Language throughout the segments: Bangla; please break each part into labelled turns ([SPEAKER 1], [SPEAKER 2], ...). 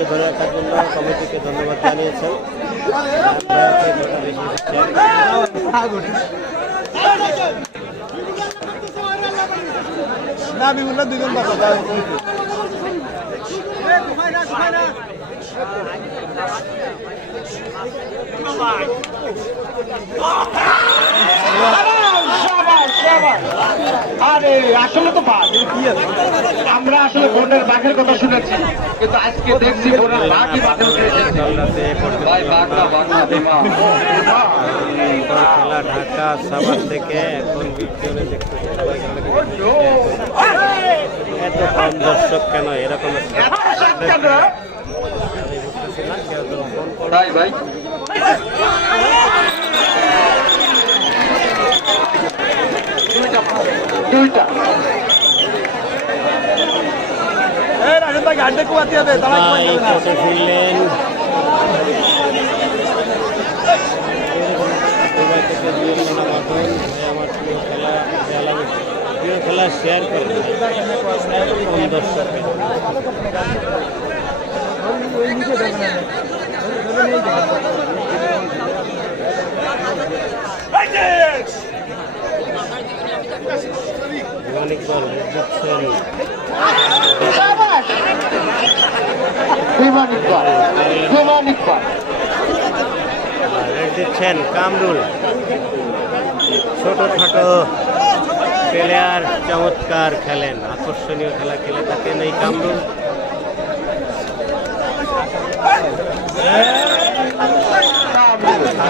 [SPEAKER 1] ভিডিওটি ধরে রাখার জন্য কমিটিকে ধন্যবাদ জানিয়েছেন। ভাইয়াকে ভিডিওটা বেশি বেশি share করুন।
[SPEAKER 2] না বিমুল্লা দুজন বাবা
[SPEAKER 3] আরে আসলে তো বাঘ আমরা আসলে বনের বাঘের কথা শুনেছি কিন্তু আজকে দেখছি বনের বাঘই এসেছে। ভাই বাঘ না বাঘ না
[SPEAKER 1] খেলা ঢাকা সাভার থেকে এখন দেখতে। এত কম দর্শক কেন এরকম
[SPEAKER 3] ভাই ভাই দুইটা
[SPEAKER 2] এই রাজেন ভাই গাড়িটা কুয়াতে দে তারা
[SPEAKER 1] ভাই কোটে ফিরলেন দুবাই থেকে দুই মনে মতন ভাই আমার প্রিয় খেলা খেলা প্রিয় খেলা শেয়ার করেন কম দর্শক কেন? জীবন দিচ্ছেন কামরুল। ছোটখাটো প্লেয়ার চমৎকার খেলেন। আকর্ষণীয় খেলা খেলে থাকেন এই কামরুল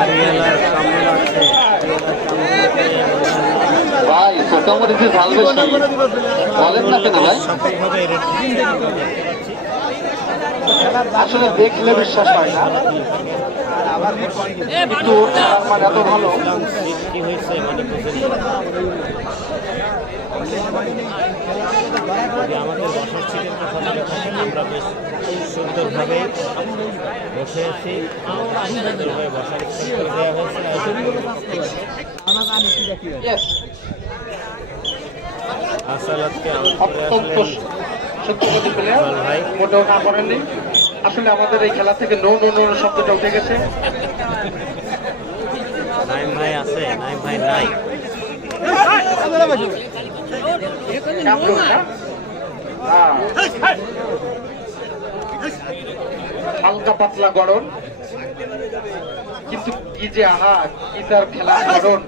[SPEAKER 1] আরিয়ালার কামরুল আছে
[SPEAKER 3] মোটামুটি ঝাল বেশি বলেন না কেন ভাই? আসলে দেখলে বিশ্বাস হয় না। কিন্তু তার মানে এত ভালো।
[SPEAKER 1] হয়েছে মানে আমাদের বসার সিটের কথা বলে থাকেন আমরা বেশ সুন্দরভাবে বসে আছি। বসার দেওয়া হয়েছে
[SPEAKER 3] Yes,
[SPEAKER 1] আউট করে
[SPEAKER 3] অত্যন্ত
[SPEAKER 1] আসলেন
[SPEAKER 3] সত্যবাদী প্লেয়ার
[SPEAKER 1] ভাই
[SPEAKER 3] মোটেও না করেননি আসলে আমাদের এই খেলা থেকে নো নো নো শব্দটা উঠে গেছে
[SPEAKER 1] নাইম ভাই আছে নাইম ভাই নাই
[SPEAKER 3] কামরুল না হ্যাঁ। হালকা পাতলা গড়ন কিন্তু কি যে আহা কি তার খেলার গড়ন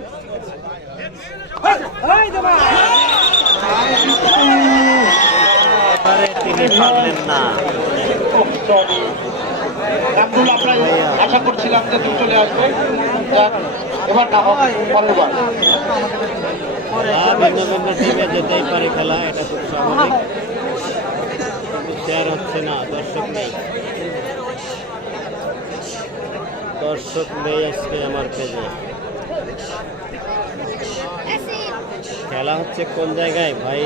[SPEAKER 1] তিনি পারলেন না।
[SPEAKER 3] আশা করছিলাম যে তুমি চলে আসবে। এবার না হবে পরের বার।
[SPEAKER 1] ভিন্ন ভিন্ন টিমে যেতেই পারে খেলা এটা খুব স্বাভাবিক। শেয়ার হচ্ছে না দর্শক নেই। দর্শক নেই আজকে আমার পেজে। খেলা হচ্ছে কোন জায়গায়? ভাই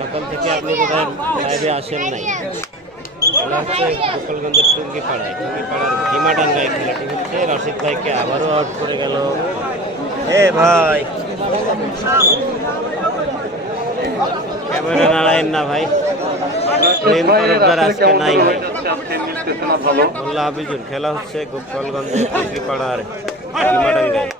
[SPEAKER 1] সকাল থেকে আপনি বোধহয় লাইভে আসেন নাই খেলা হচ্ছে গোপালগঞ্জের টুঙ্গিপাড়ায় টুঙ্গিপাড়ার ভীমাডাঙ্গায় খেলাটি হচ্ছে রশিদ ভাইকে আবারও আউট করে গেল এ ভাই ক্যামেরা নাড়ায়েন না ভাই প্রেম তরফদার আজকে নাই ভাই
[SPEAKER 3] ভালো
[SPEAKER 1] মোল্লা হাবিজুর খেলা হচ্ছে গোপালগঞ্জের টুঙ্গিপাড়ার ভীমাডাঙ্গায়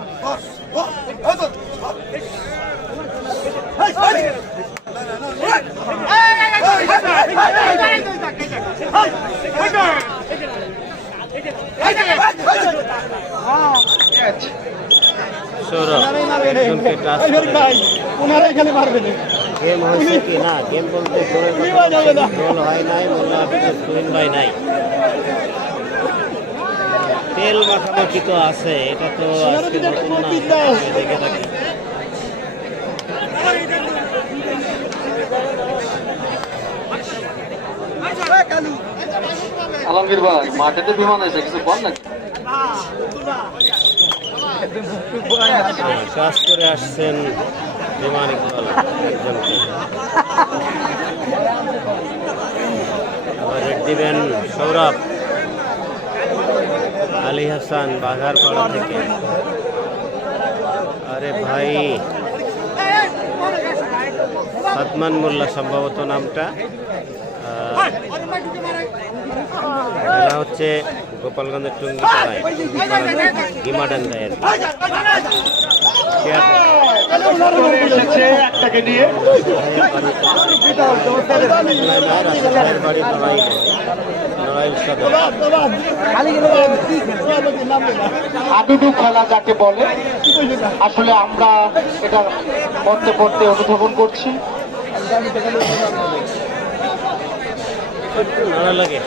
[SPEAKER 1] তেল মাখামাখি তো আছে এটা তো দেখে থাকি
[SPEAKER 3] আলমগীর ভাই, মাঠে তো বিমান এসে কিছু বল নাকি?
[SPEAKER 1] দিবেন সৌরভ, আলী হাসান বাঘারপাড়া থেকে। আরে ভাই, সাদমান মোল্লা সম্ভবত নামটা। খেলা হচ্ছে গোপালগঞ্জের টুঙ্গি পাড়ায় সদর
[SPEAKER 3] হাডুডু খেলা যাকে বলে আসলে আমরা এটা পড়তে পড়তে অনুধাবন করছি।
[SPEAKER 1] নাড়া লাগে।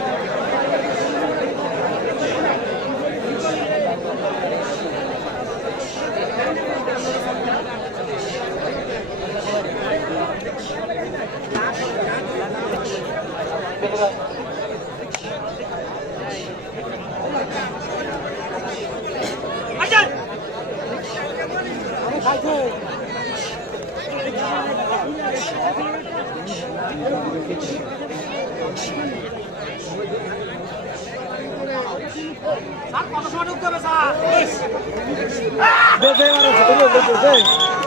[SPEAKER 2] দেখে এবার দেখে, দেখে, দেখে।